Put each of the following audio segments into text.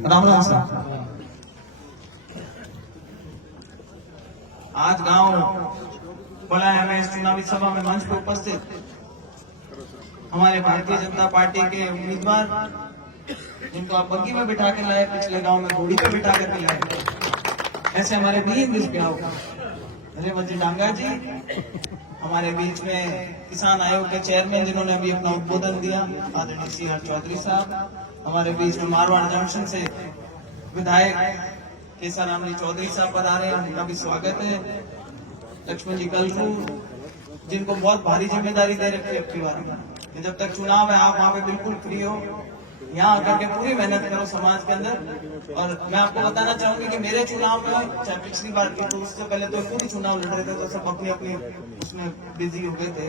राम राम साहब। आज गांव बोला है मैं इस चुनावी सभा में मंच पर उपस्थित हमारे भारतीय जनता पार्टी के उम्मीदवार जिनको आप बग्गी में बिठा कर लाए, पिछले गांव में घोड़ी पे बिठा कर लाए, ऐसे हमारे बीच इस गांव रेवती डांगा जी, हमारे बीच में किसान आयोग के चेयरमैन जिन्होंने अभी अपना उद्बोधन दिया, आदरणीय सी आर चौधरी साहब, हमारे बीच में मारवाड़ जंक्शन से विधायक केसराम चौधरी साहब पर आ रहे हैं, उनका भी स्वागत है। लक्ष्मण जी कलफू जिनको बहुत भारी जिम्मेदारी दे रखी है आपकी बार में, जब तक चुनाव है आप वहाँ पे बिल्कुल फ्री हो, यहाँ आकर के पूरी मेहनत करो समाज के अंदर। और मैं आपको बताना चाहूंगी कि मेरे चुनाव में, चाहे पिछली बार की, तो उससे पहले तो पूरी चुनाव लड़ रहे थे तो सब अपनी अपनी उसमें बिजी हो गए थे।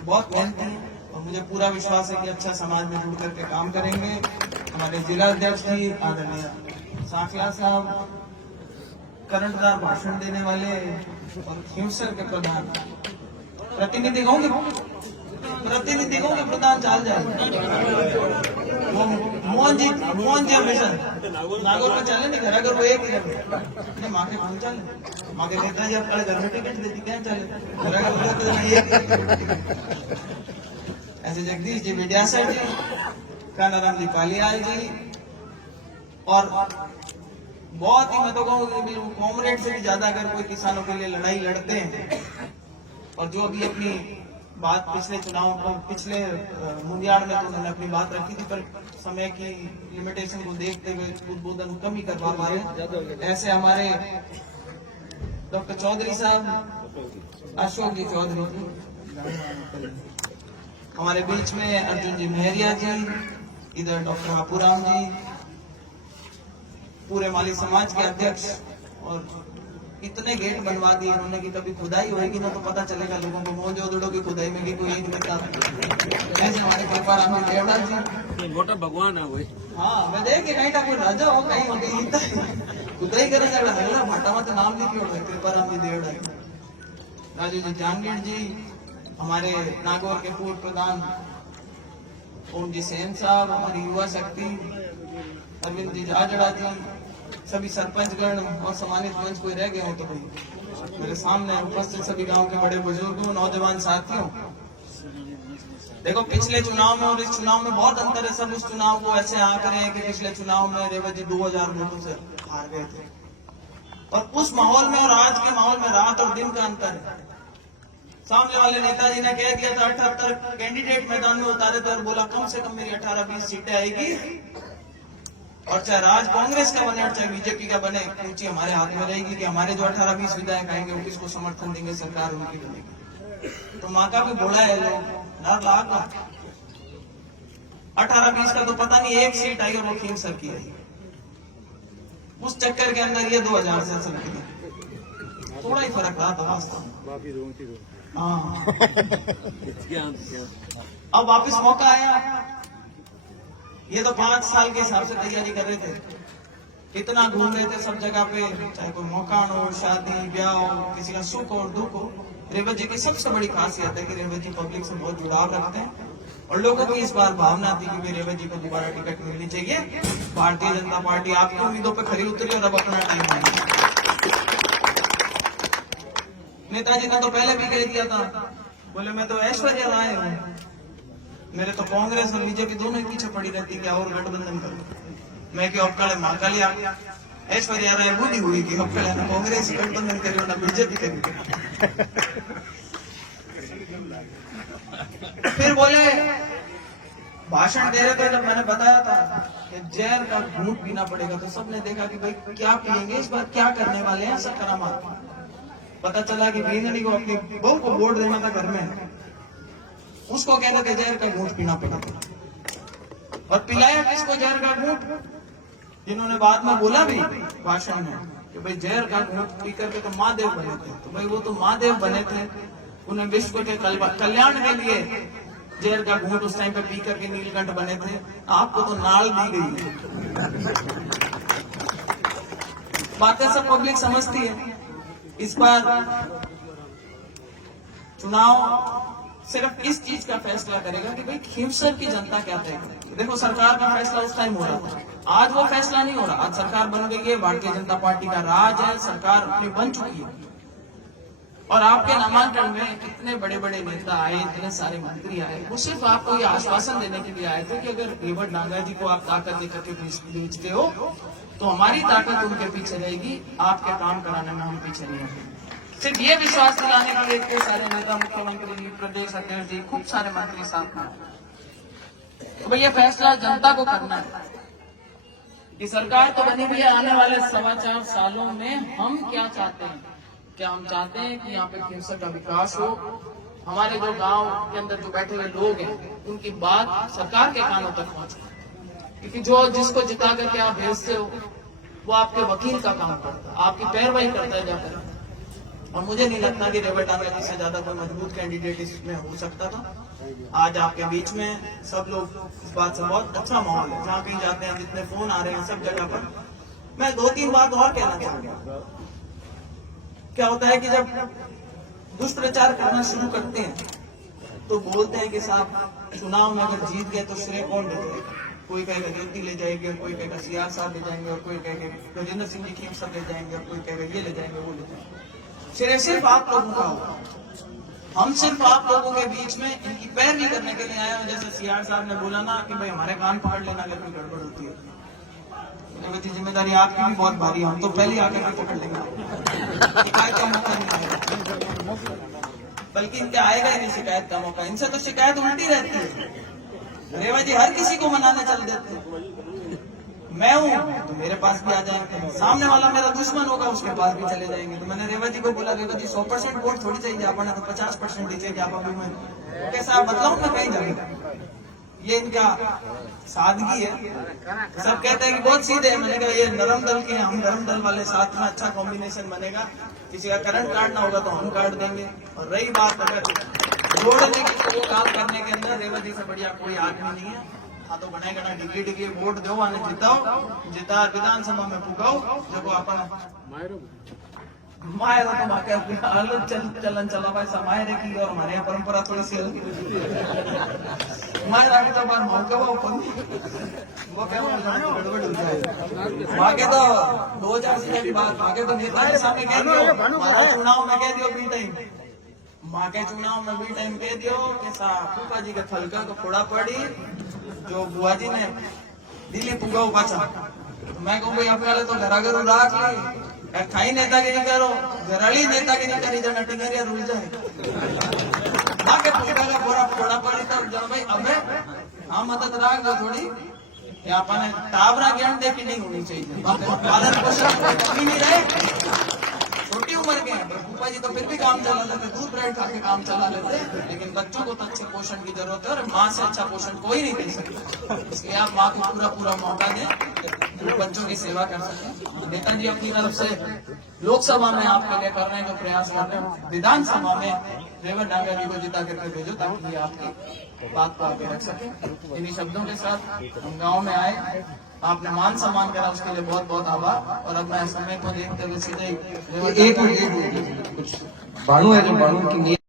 बहुत मेहनती और मुझे पूरा विश्वास है कि अच्छा समाज में जुड़ करके काम करेंगे। हमारे जिला अध्यक्ष जी आदरणीय साखला साहब, करंटदार भाषण देने वाले और हिमसर के प्रधान प्रतिनिधि होंगे प्रधान चाल जाए मोहन जी हमेशा नागौर में चले नहीं, घर अगर वो एक ही माँ के कौन चले, माँ के नेता जी अपने घर में टिकट देती क्या चले, घर अगर ऐसे जगदीश जी विद्यासर जी, कानाराम जी पालियाल जी, और बहुत ही मैं तो कहूँगी कॉमरेड से भी ज्यादा अगर कोई किसानों के लिए लड़ाई लड़ते हैं, और जो अभी अपनी बात पिछले चुनाव को, पिछले मुंडियाड़ में तो उन्होंने अपनी बात रखी थी, पर समय की लिमिटेशन को देखते हुए उद्बोधन कम ही कर पा रहे। ऐसे हमारे डॉक्टर चौधरी साहब, अशोक जी चौधरी जी, हमारे बीच में अर्जुन जी मेहरिया जी, इधर डॉक्टर हापूराम जी, पूरे माली समाज के अध्यक्ष, और इतने गेट बनवा दिए उन्होंने कि कभी खुदाई होगी ना तो पता चलेगा लोगों को, मोहनजोदड़ो की खुदाई में भी कोई नहीं करता। ऐसे हमारे कृपाराम देवड़ा जी, मोटा भगवान है वही। हाँ मैं देख कहीं का कोई राजा हो कहीं हो गई खुदाई करे हल्ला भाटा मत नाम लिखी हो कृपाराम जी देवड़ा, राजू जी जांगीर जी, हमारे नागौर के पूर्व प्रधान ओम जी सेन साहब, हमारी युवा शक्ति अरविंद जी जाजड़ा जी, सभी सरपंचगण और सम्मानित मंच कोई रह गए हो तो भाई मेरे सामने उपस्थित सभी गांव के बड़े बुजुर्गों, नौजवान साथियों, देखो पिछले चुनाव में और इस चुनाव में बहुत अंतर है। सब उस चुनाव को ऐसे आंक रहे हैं कि पिछले चुनाव में रेवत जी 2000 वोटों से हार गए थे, और उस माहौल में और आज के माहौल में रात और दिन का अंतर है। सामने वाले नेताजी ने कह दिया था 78 कैंडिडेट मैदान में उतारे थे और बोला कम से कम मेरी 18-20 सीटें आएगी, और चाहे राज कांग्रेस का बने और चाहे बीजेपी का बने, पूंजी हमारे हाथ में रहेगी कि हमारे जो 18-20 विधायक आएंगे वो किसको समर्थन देंगे, सरकार उनकी बनेगी। तो माँ का भी बोला है डर लागा 18-20 का तो पता नहीं, एक सीट आई और वो खींच सकी है, उस चक्कर के अंदर ये 2000 से सकी, थोड़ा ही फर्क रहा था वास्तव। हाँ अब वापिस मौका आया, ये तो 5 साल के हिसाब से तैयारी कर रहे थे, इतना घूम रहे थे सब जगह पे, चाहे कोई मकान हो, शादी ब्याह हो, किसी का सुख हो और दुख हो। रेवत जी की सबसे बड़ी खासियत है कि रेवत जी पब्लिक से बहुत जुड़ाव रखते हैं, और लोगों की इस बार भावना थी कि रेवत जी को दोबारा टिकट मिलनी चाहिए। भारतीय जनता पार्टी आपकी उम्मीदों पर खरी उतरी और अब अपना टीम बनी। नेताजी ने तो पहले भी कह दिया था, बोले मैं तो ऐश्वर्या राय हूँ, मेरे तो कांग्रेस और बीजेपी दोनों ही पीछे पड़ी रहती, क्या और गठबंधन करो। मैं क्यों अक्कड़े महाकाली आ गया, ऐश्वर्या राय बूढ़ी हुई कि अक्कड़े ना कांग्रेस गठबंधन करी ना बीजेपी करी। फिर बोले भाषण दे रहे थे, जब मैंने बताया था कि जहर का घूंट पीना पड़ेगा तो सबने देखा कि भाई क्या पिएंगे इस बार, क्या करने वाले हैं सकरामात। पता चला कि बींगनी को अपनी बहू को वोट देना था घर में, उसको कहते थे जहर का घूंट पीना पड़ा, और पिलाया किसको जहर का घूंट, जिन्होंने बाद में बोला भी भाषण में कि भाई जहर का घूंट पी करके तो महादेव बने थे। तो भाई वो तो महादेव बने थे, उन्हें विश्व के कल्याण के लिए जहर का घूंट उस टाइम पे पी करके नीलकंठ बने थे, आपको तो नाल दी गई। बातें सब पब्लिक समझती है। इस बार चुनाव सिर्फ इस चीज का फैसला करेगा कि भाई खींवसर की जनता क्या तय करेगी। देखो सरकार का फैसला उस टाइम हो रहा था, आज वो फैसला नहीं हो रहा। आज सरकार बन गई है, भारतीय जनता पार्टी का राज है, सरकार अपनी बन चुकी है। और आपके नामांकन में कितने बड़े बड़े नेता आए, इतने सारे मंत्री आए, वो सिर्फ आपको ये आश्वासन देने के लिए आए थे कि अगर रेवड़ नांगा जी को आप ताकत देकर के भेजते हो तो हमारी ताकत उनके पीछे रहेगी, आपके काम कराने में हम पीछे नहीं रहेंगे। सिर्फ ये विश्वास दिलाने के लिए इतने सारे नेता, मुख्यमंत्री जी, प्रदेश अध्यक्ष जी, खूब सारे मंत्री साथ में। तो भाई ये फैसला जनता को करना है कि सरकार तो बनी हुई है, आने वाले 4.25 सालों में हम क्या चाहते हैं। क्या हम चाहते हैं कि यहाँ पे खिरसर का विकास हो, हमारे जो गांव के अंदर जो बैठे हुए लोग हैं उनकी बात सरकार के कानों तक पहुंचे, क्योंकि जो जिसको जिता करके आप भेजते हो वो आपके वकील का काम करता है, आपकी पैरवाई करता है जाकर। और मुझे नहीं लगता कि रेवड़ नांगा जी से ज्यादा कोई मजबूत कैंडिडेट इसमें हो सकता था। आज आपके बीच में सब लोग, इस बात से बहुत अच्छा माहौल है। जहाँ कहीं जाते हैं, जितने फोन आ रहे हैं सब जगह पर। मैं 2-3 बात और कहना चाहूंगा। क्या होता है कि जब दुष्प्रचार करना शुरू करते हैं तो बोलते हैं कि साहब चुनाव में अगर जीत गए तो श्रेय कौन ले जाएगा। कोई कहेगा ज्योति ले जाएंगे, कोई कहेगा सीआर साहब ले जाएंगे, और कोई कहेगा गजेंद्र सिंह जी खीम सब ले जाएंगे, और कोई कहेगा ये ले जाएंगे, वो ले जाएंगे। श्रेय सिर्फ आप लोगों का होगा। हम सिर्फ आप लोगों के बीच में इनकी पैरवी करने के लिए आए हैं। जैसे सीआर साहब ने बोला ना कि भाई हमारे कान पकड़ लेना अगर कोई गड़बड़ होती है, तो जिम्मेदारी आपकी भी बहुत भारी है। हम तो पहले आकर के पकड़ लेंगे, शिकायत का मौका नहीं आएगा, बल्कि इनके आएगा ही नहीं शिकायत का मौका। इनसे तो शिकायत उल्टी रहती है। रेवा जी हर किसी को मनाने चल देते हैं। मैं हूँ तो मेरे पास भी आ जाएंगे, सामने वाला मेरा दुश्मन होगा उसके पास भी चले जाएंगे। तो मैंने रेवा जी को बोला, रेवा जी 100% वोट थोड़ी चाहिए, आपने तो 50% दीजिए। क्या आप अभी मैं कैसा बतलाऊं मैं कहीं जाऊंगा। ये इनका सादगी है। सब कहते हैं कि बहुत सीधे है। मैंने कहा ये नरम दल के, हम नरम दल वाले साथ में अच्छा कॉम्बिनेशन बनेगा। किसी का करंट काटना होगा तो हम काट देंगे। और रही बात अगर जोड़ने की, तो वो काम करने के अंदर रेवा जी से बढ़िया कोई आदमी नहीं है। हाँ तो बनाए गना डिग्री वोट दो आने जिताओ, जिता विधानसभा में पुगाओ। देखो अपन मायर तो माके अलग चलन चला भाई समाये रेखी। और हमारे यहाँ परंपरा थोड़ी सी मायर आगे तो बार मौका वो क्या गड़बड़ हो जाए। माके तो 2000 सीटें की बात, माके तो नेता के सामने कह दियो, हमारा चुनाव में कह दियो बी टाइम, माँ के चुनाव में बी टाइम कह दियो कि फूफा जी के थलका को फोड़ा पड़ी जो बुआ जी ने दिल्ली पुगाओ पाचा। तो मैं कहूँ भाई अपने वाले तो घराघर राख ली, खाई नेतागिरी करो, घराली नेतागिरी करी जाना टिंगरिया रुल जाए। माँ के फूफा का फोड़ा फोड़ा पड़ी तो जब भाई अबे हाँ मदद राख दो थोड़ी। या अपने टाबरा ज्ञान देखी नहीं होनी चाहिए, पालन पोषण नहीं रहे। छोटी उम्र के हैं फूफा जी तो फिर भी काम चला लेते, दूध ब्रेड खा के काम चला लेते, लेकिन बच्चों को तो अच्छे पोषण की जरूरत है। और माँ से अच्छा पोषण कोई नहीं दे सकता, इसलिए आप माँ को पूरा पूरा मौका दें, बच्चों की सेवा कर सकें। नेताजी अपनी तरफ से लोकसभा में आपके लिए कर रहे हैं जो प्रयास कर रहे हैं, विधानसभा में रेवड़ नांगा जी को जिता करके भेजो ताकि ये आपकी बात को आगे रख सके। इन्हीं शब्दों के साथ हम गाँव में आए, आपने मान सम्मान करा, उसके लिए बहुत बहुत आभार। और अब मैं समय को देखते हुए सीधे एक कुछ बाणु है जो बाणु की